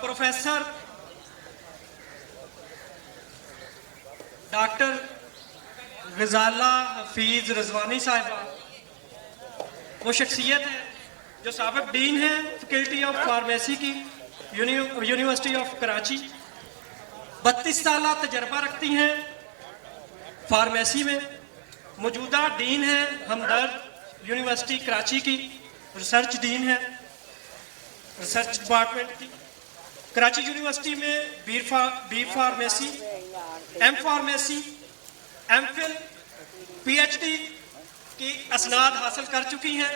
Professor doctor गजाला हफीज़ रिजवानी साहिबा वो शख्सियत है जो साबिक डीन है फैकल्टी ऑफ फार्मेसी की यूनिवर्सिटी ऑफ कराची। 32 साल तजर्बा रखती हैं फार्मेसी में। मौजूदा डीन है हमदर्द यूनिवर्सिटी कराची की, रिसर्च डीन है रिसर्च डिपार्टमेंट की। कराची यूनिवर्सिटी में B pharmacy, M pharmacy, M Phil, PhD की असनाद हासिल कर चुकी हैं।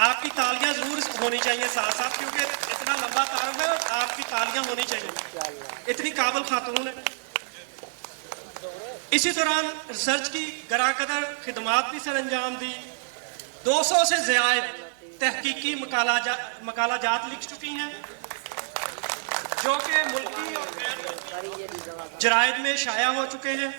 आपकी तालियां ज़रूर होनी चाहिए साथ साथ, क्योंकि इतना लंबा तारुफ है और आपकी तालियां होनी चाहिए, इतनी काबिल खातून है। इसी दौरान रिसर्च की गरा कदर खिदमात भी सर अंजाम दी। 200 से ज़्यादा तहकीकी मकालाजात लिख चुकी हैं जो कि मुल्की और गैर जराइद में शाया हो चुके हैं।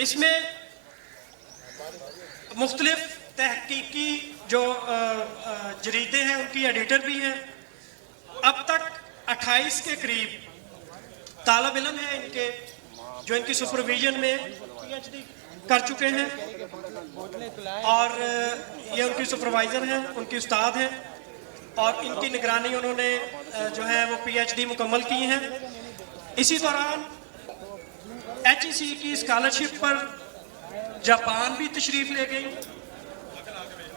इसमें मुख्तलिफ तहकीकी जो जरीदे हैं उनकी एडिटर भी हैं। अब तक 28 के करीब तालब इल्म है इनके जो इनकी सुपरविजन में PhD कर चुके हैं और ये उनकी सुपरवाइज़र हैं, उनकी उस्ताद हैं और इनकी निगरानी उन्होंने जो है वो PhD मुकम्मल की हैं। इसी दौरान HEC की स्कॉलरशिप पर जापान भी तशरीफ़ ले गई।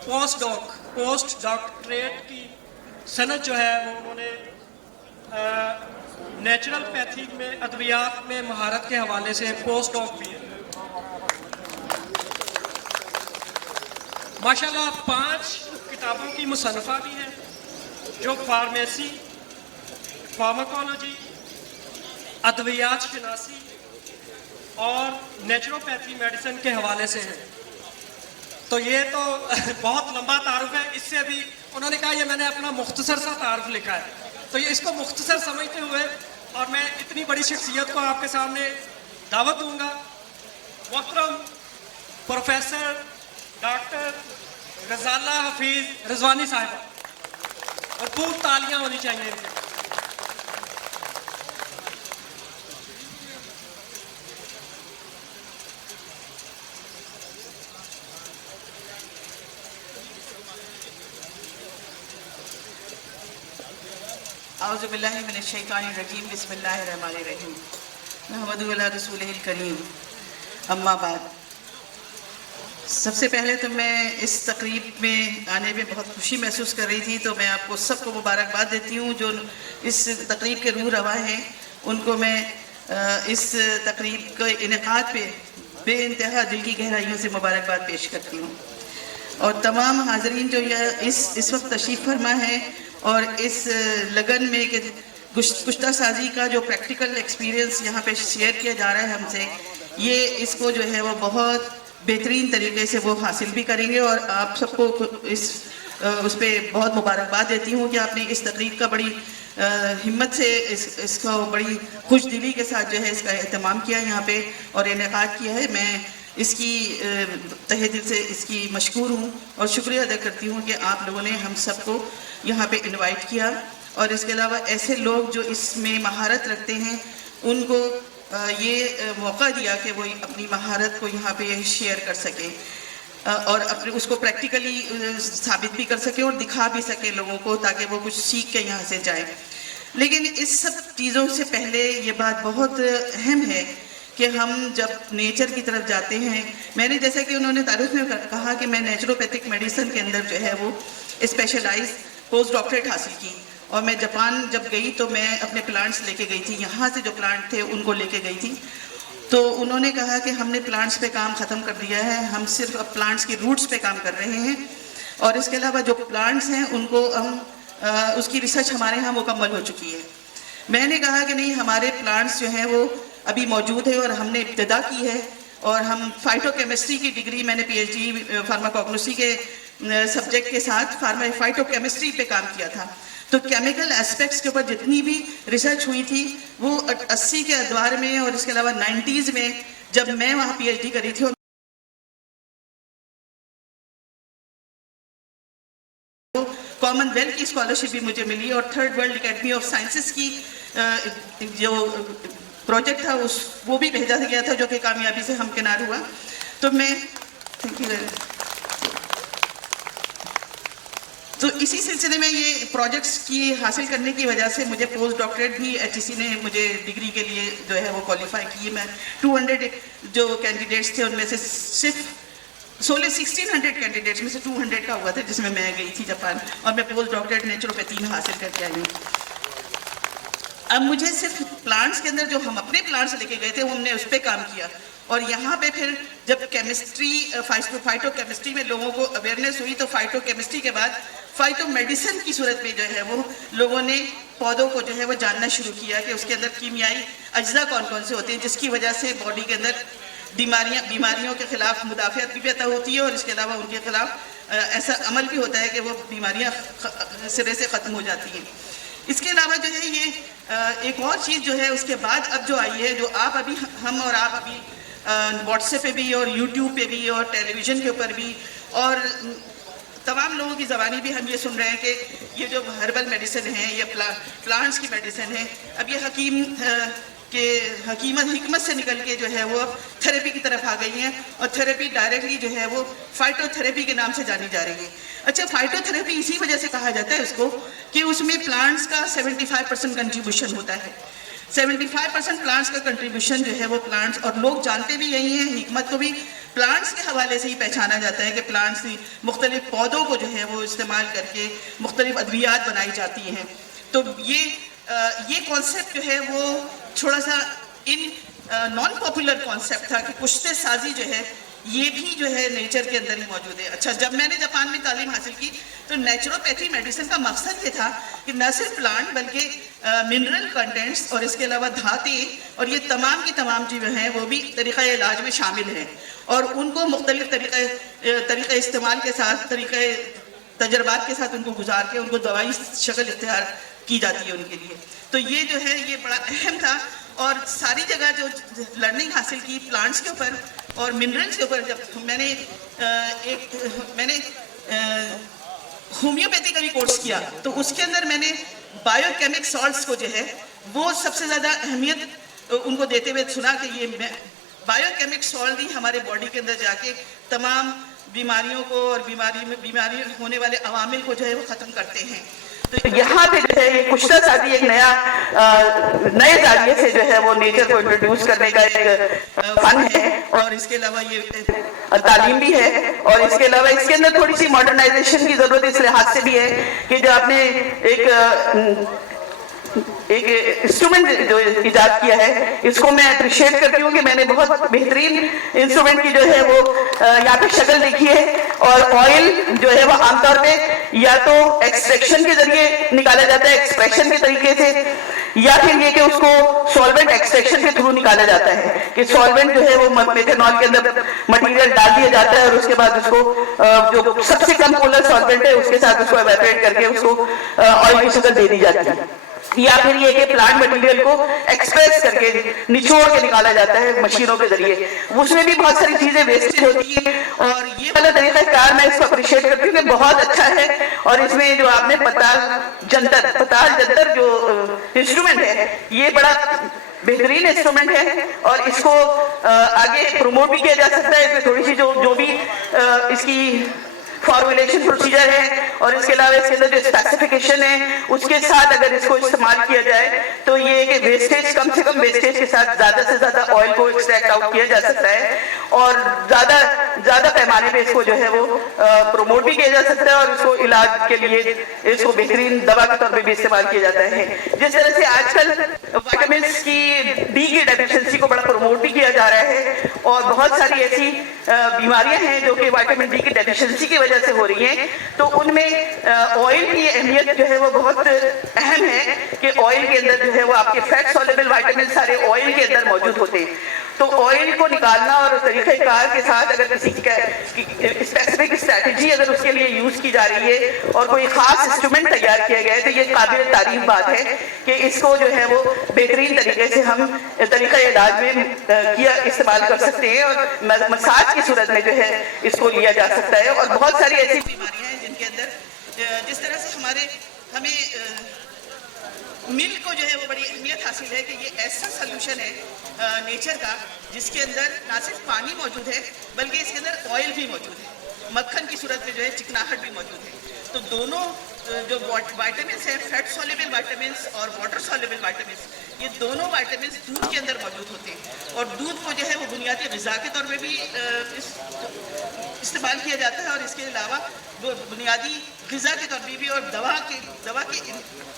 पोस्ट डॉक्टरेट की सनद जो है वो उन्होंने नेचुरल पैथी में अद्वियात में महारत के हवाले से पोस्ट डॉक भी है। माशाल्लाह 5 किताबों की मुसन्नफ़ा भी है जो फार्मेसी, फार्माकोलॉजी, अद्वियात शनासी और नेचुरोपैथी मेडिसिन के हवाले से है। तो ये तो बहुत लंबा तारुफ है। इससे भी उन्होंने कहा ये मैंने अपना मुख्तसर सा तारुफ लिखा है, तो ये इसको मुख्तसर समझते हुए और मैं इतनी बड़ी शख्सियत को आपके सामने दावत दूंगा। मोहतरम प्रोफेसर डॉक्टर गजाला हफीज़ रिजवानी साहिबा, और खूब तालियां होनी चाहिए इनके। औज़ु बिल्लाहि मिनश शैतानिर रजीम, बिस्मिल्लाहिर रहमानिर रहीम, मुहम्मदु अला रसूलिहिल करीम, अम्मा बाद। सबसे पहले तो मैं इस तकरीब में आने में बहुत खुशी महसूस कर रही थी, तो मैं आपको सबको मुबारकबाद देती हूँ जो इस तकरीब के रूह रवा हैं। उनको मैं इस तकरीब के इनेकाद पे बेइंतहा दिल की गहराइयों से मुबारकबाद पेश करती हूँ। और तमाम हाज़रीन जो इस वक्त तशरीफ़ फरमा है और इस लगन में कि गुश्ता साजी का जो प्रैक्टिकल एक्सपीरियंस यहाँ पे शेयर किया जा रहा है हमसे, ये इसको जो है वो बहुत बेहतरीन तरीके से वो हासिल भी करेंगे। और आप सबको उस पर बहुत मुबारकबाद देती हूँ कि आपने इस तकरीब का बड़ी हिम्मत से इसको बड़ी खुश दिली के साथ जो है इसका एहतमाम किया यहाँ पे और इनेकाद किया है। मैं इसकी तहे दिल से इसकी मशकूर हूँ और शुक्रिया अदा करती हूँ कि आप लोगों ने हम सबको यहाँ पे इनवाइट किया। और इसके अलावा ऐसे लोग जो इसमें महारत रखते हैं उनको ये मौका दिया कि वो अपनी महारत को यहाँ पे शेयर कर सकें और अपने उसको प्रैक्टिकली साबित भी कर सकें और दिखा भी सकें लोगों को, ताकि वो कुछ सीख के यहाँ से जाए। लेकिन इस सब चीज़ों से पहले ये बात बहुत अहम है कि हम जब नेचर की तरफ जाते हैं, मैंने जैसा कि उन्होंने तारीफ में कहा कि मैं नेचुरोपैथिक मेडिसिन के अंदर जो है वो स्पेशलाइज पोस्ट डॉक्टरेट हासिल की और मैं जापान जब गई तो मैं अपने प्लांट्स लेके गई थी, यहाँ से जो प्लांट थे उनको लेके गई थी। तो उन्होंने कहा कि हमने प्लांट्स पे काम ख़त्म कर दिया है, हम सिर्फ अब प्लांट्स की रूट्स पे काम कर रहे हैं और इसके अलावा जो प्लांट्स हैं उनको हम उसकी रिसर्च हमारे यहाँ मुकम्मल हो चुकी है। मैंने कहा कि नहीं, हमारे प्लांट्स जो हैं वो अभी मौजूद है और हमने इब्तिदा की है और हम फाइटोकेमिस्ट्री की डिग्री, मैंने PhD फार्माकोग्नोसी के सब्जेक्ट के साथ फाइटोकेमिस्ट्री पे काम किया था। तो केमिकल एस्पेक्ट्स के ऊपर जितनी भी रिसर्च हुई थी वो 80 के अदवार में और इसके अलावा 90s में जब मैं वहाँ PhD करी थी कॉमन वेल्थ की स्कॉलरशिप भी मुझे मिली और third world academy of sciences की जो प्रोजेक्ट था वो भी भेजा गया था, जो कि कामयाबी से हमकिनार हुआ। तो मैं थैंक यू वेरी मच। तो इसी सिलसिले में ये प्रोजेक्ट्स की हासिल करने की वजह से मुझे पोस्ट डॉक्टरेट भी HEC ने मुझे डिग्री के लिए जो है वो क्वालिफाई की। मैं 200 जो कैंडिडेट्स थे उनमें से सिर्फ 1600 कैंडिडेट्स में से 200 का हुआ था जिसमें मैं गई थी जापान, और मैं पोस्ट डॉक्टरेट नेचुरोपैथी में हासिल करके आई हूँ। अब मुझे सिर्फ प्लांट्स के अंदर जो हम अपने प्लांट्स लेके गए थे वो हमने उस पर काम किया, और यहाँ पे फिर जब केमिस्ट्री फाइटो केमिस्ट्री में लोगों को अवेयरनेस हुई तो फाइटो केमिस्ट्री के बाद फाइटो मेडिसिन की सूरत में जो है वो लोगों ने पौधों को जो है वो जानना शुरू किया कि उसके अंदर कीमियाई अज्जा कौन कौन से होते हैं जिसकी वजह से बॉडी के अंदर बीमारियों के खिलाफ मुदाफ़ियत भी पैदा होती है, और इसके अलावा उनके खिलाफ ऐसा अमल भी होता है कि वो बीमारियां सिरे से ख़त्म हो जाती हैं। इसके अलावा जो है ये एक और चीज़ जो है उसके बाद अब जो आई है, जो आप अभी हम और आप अभी व्हाट्सएप पे भी और यूट्यूब पे भी और टेलीविज़न के ऊपर भी और तमाम लोगों की ज़बानी भी हम ये सुन रहे हैं कि ये जो हर्बल मेडिसिन है, ये प्लांट्स की मेडिसिन है, अब ये हिकमत से निकल के जो है वो थेरेपी की तरफ आ गई हैं, और थेरेपी डायरेक्टली जो है वो फाइटोथेरेपी के नाम से जानी जा रही है। अच्छा, फाइटोथेरेपी इसी वजह से कहा जाता है इसको कि उसमें प्लांट्स का 75% कंट्रीब्यूशन होता है। 75% प्लांट्स का कंट्रीब्यूशन जो है वो प्लांट्स, और लोग जानते भी यही हैं, हिकमत को भी प्लांट्स के हवाले से ही पहचाना जाता है कि प्लांट्स की मुख्तलिफ पौधों को जो है वो इस्तेमाल करके मुख्तलिफ अद्वियात बनाई जाती हैं। तो ये कॉन्सेप्ट जो है वो थोड़ा सा नॉन पॉपुलर कॉन्सेप्ट था कि पुश्ते साजी जो है ये भी जो है नेचर के अंदर ही मौजूद है। अच्छा, जब मैंने जापान में तालीम हासिल की तो नेचुरोपैथी मेडिसिन का मकसद ये था कि न सिर्फ प्लांट बल्कि मिनरल कंटेंट्स और इसके अलावा धातें और ये तमाम की तमाम चीज़ें हैं वो भी तरीक़ा इलाज में शामिल हैं, और उनको मुख्तलिफ तरीक़े इस्तेमाल के साथ तजर्बात के साथ उनको गुजार के उनको दवाई शक्ल इख्तियार की जाती है उनके लिए। तो ये जो है ये बड़ा अहम था, और सारी जगह जो लर्निंग हासिल की प्लांट्स के ऊपर और मिनरल्स के ऊपर, जब मैंने होम्योपैथी का भी कोर्स किया तो उसके अंदर मैंने बायोकेमिक सॉल्ट्स को जो है वो सबसे ज़्यादा अहमियत उनको देते हुए सुना कि ये बायोकेमिक सॉल्ट ही हमारे बॉडी के अंदर जाके तमाम बीमारियों को और बीमारी होने वाले अवामिल को जो है वो ख़त्म करते हैं। तो यहाँ पे जो है ये पुश्ता साजी एक नए जारिये से जो है वो नेचर को इंट्रोड्यूस करने का एक फन है, और इसके अलावा ये तालीम भी है, और इसके अलावा इसके अंदर थोड़ी सी मॉडर्नाइजेशन की जरूरत इस लिहाज से भी है कि जो आपने एक इंस्ट्रूमेंट जो इजाद किया है इसको मैं अप्रिशिएट करती हूँ कि मैंने बहुत बेहतरीन इंस्ट्रूमेंट की जो है वो यहाँ पे शक्ल देखी है, और ऑयल जो है वो आमतौर पे या तो एक्सट्रैक्शन के जरिए निकाला जाता है एक्सप्रेशन के तरीके से, या फिर ये कि उसको सॉल्वेंट एक्सट्रैक्शन के थ्रू निकाला जाता है कि सॉल्वेंट जो है वो मेथनॉल के अंदर मटेरियल डाल दिया जाता है और उसके बाद उसको जो सबसे कम पोलर सॉल्वेंट है उसके साथ उसको एवेपोरेट करके उसको ऑयल की शक्ल दे दी जाती है, या फिर ये कि प्लांट मटेरियल को एक्सप्रेस करके निचोड़ के निकाला जाता है मशीनों के जरिए, उसमें भी बहुत सारी चीजें वेस्टेज होती है। और ये वाला तरीका कार मैं इसको अप्रिशिएट करती हूँ कि बहुत अच्छा है, और इसमें जो आपने पताल जंतर जो इंस्ट्रूमेंट है ये बड़ा बेहतरीन इंस्ट्रूमेंट है, और इसको आगे प्रमोट भी किया जा सकता है। इसमें थोड़ी सी जो भी इसकी फॉर्मुलेशन प्रोसीजर है और इसके अलावा इसके अंदर जो स्पेसिफिकेशन है उसके साथ अगर इसको इस्तेमाल किया जाए तो ये कि वेस्टेज कम से कम वेस्टेज के साथ ज़्यादा से ज़्यादा ऑयल को एक्सट्रैक्ट आउट किया जा सकता है, और ज़्यादा पैमाने पे इसको जो है वो प्रमोट भी किया जा सकता है, और इसको इलाज के लिए इसको बेहतरीन दवा के तौर पर भी इस्तेमाल किया जाता है। जिस तरह से आजकल विटामिन की डी की डेफिशिएंसी को बड़ा प्रमोट भी किया जा रहा है, और बहुत सारी ऐसी बीमारियां हैं जो कि विटामिन डी की डेफिशिएंसी की वजह से हो रही हैं, तो उनमें ऑयल की अहमियत जो है वो बहुत अहम है कि ऑयल के अंदर जो है वो आपके फैट सॉल्युबल विटामिन सारे ऑयल के अंदर मौजूद होते हैं। तो ऑयल को निकालना और तरीक़ेकार के साथ अगर किसी स्पेसिफिक स्ट्रैटेजी अगर उसके लिए यूज की जा रही है और कोई खास इंस्ट्रूमेंट तैयार किया गया है तो ये काबिल तारीफ बात है कि इसको जो है वो बेहतरीन तरीके से हम तरीक़ा इलाज में इस्तेमाल कर सकते हैं, और मसाज की सूरत में जो है इसको लिया जा सकता है। और बहुत सारी ऐसी बीमारियां हैं जिनके अंदर जिस तरह से हमें मिल्क को जो है वो बड़ी अहमियत हासिल है कि ये ऐसा सोल्यूशन है नेचर का जिसके अंदर ना सिर्फ पानी मौजूद है बल्कि इसके अंदर ऑयल भी मौजूद है, मक्खन की सूरत में जो है चिकनाहट भी मौजूद है। तो दोनों जो वाइटामिन्स हैं, फैट सॉल्युबल वाइटामिन्स और वाटर सॉल्युबल वाइटामिन्स, ये दोनों वाइटामिन्स दूध के अंदर मौजूद होते हैं और दूध को जो है वो बुनियादी ग़िज़ा के तौर पे भी इस्तेमाल किया जाता है और इसके अलावा वो बुनियादी ग़िज़ा के तौर पर भी और दवा के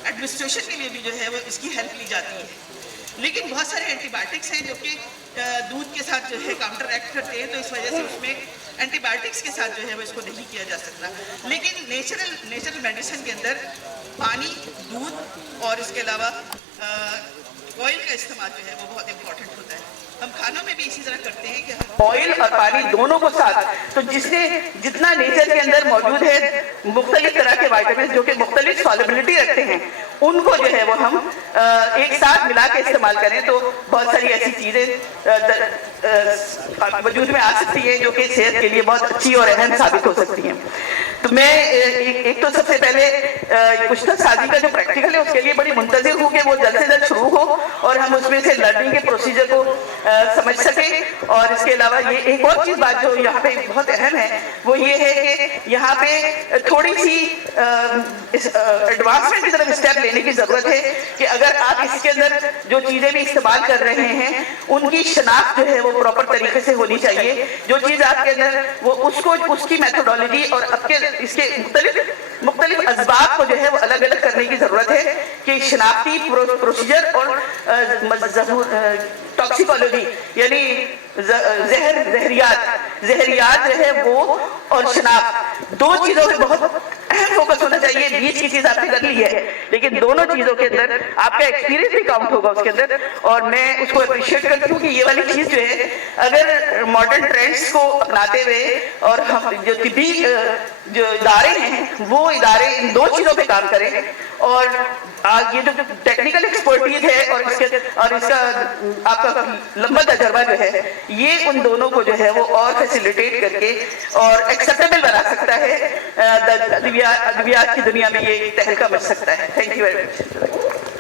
एडमिनिस्ट्रेशन के लिए भी जो है वो इसकी हेल्प ली जाती है। लेकिन बहुत सारे एंटीबायोटिक्स हैं जो कि दूध के साथ जो है काउंटर एक्ट करते हैं, तो इस वजह से उसमें एंटीबायोटिक्स के साथ जो है वो इसको नहीं किया जा सकता। लेकिन नेचुरल मेडिसिन के अंदर पानी, दूध और इसके अलावा ऑयल का इस्तेमाल जो है वो बहुत इंपॉर्टेंट होता है। हम खानों में भी इसी तरह करते हैं कि हम ऑयल और पानी दोनों को साथ, तो जितना नेचर के अंदर मौजूद है मुख्तलिफ तरह के वाइटामिन जो कि मुख्तलिफ सॉल्युबिलिटी रखते हैं, उनको जो है वो हम एक साथ मिला के इस्तेमाल करें तो बहुत सारी ऐसी चीज़ें वजूद में आ सकती हैं जो कि सेहत के लिए बहुत अच्छी और अहम साबित हो सकती हैं। तो मैं एक तो सबसे पहले कुश्ता साजी का जो प्रैक्टिकल है उसके लिए बड़ी मुंतज़िर हूँ कि वो जल्द से जल्द शुरू हो और हम उसमें से लर्निंग के प्रोसीजर को समझ सकें। और इसके अलावा ये एक और चीज़ बात जो यहाँ पे बहुत अहम है वो ये है कि यहाँ पे थोड़ी सी एडवांसमेंट की तरफ स्टेप लेने की ज़रूरत है कि अगर आप इसके अंदर जो चीज़ें भी इस्तेमाल कर रहे हैं उनकी शनाख्त जो है वो प्रॉपर तरीके से होनी चाहिए। जो चीज़ आपके अंदर वो उसकी मेथोडोलॉजी और इसके मुख्तलिफ असबाब को जो है वो अलग अलग करने की ज़रूरत है कि शनाख्ती प्रोसीजर और टॉक्सिकोलॉजी यानी जहरियात जो है वो और शनाख्त, दो चीज़ों में बहुत अहम फोकस होना चाहिए। बीच की चीज़ आपने कर ली है लेकिन दोनों चीज़ों के अंदर आपका एक्सपीरियंस भी काउंट होगा उसके अंदर, और मैं उसको अप्रिशिएट करती हूँ कि ये वाली चीज़ जो है अगर मॉडर्न ट्रेंड्स को अपनाते हुए और हम जो तिब्बी जो इदारे हैं वो इदारे इन दो चीज़ों पे काम करें और ये जो टेक्निकल एक्सपर्टीज है और इसका आपका लंबा तजर्बा जो है ये उन दोनों को जो है वो और फैसिलिटेट करके और एक्सेप्टेबल बना सकता है, अद्वियात की दुनिया में ये तहलका मच सकता है। Thank you very much.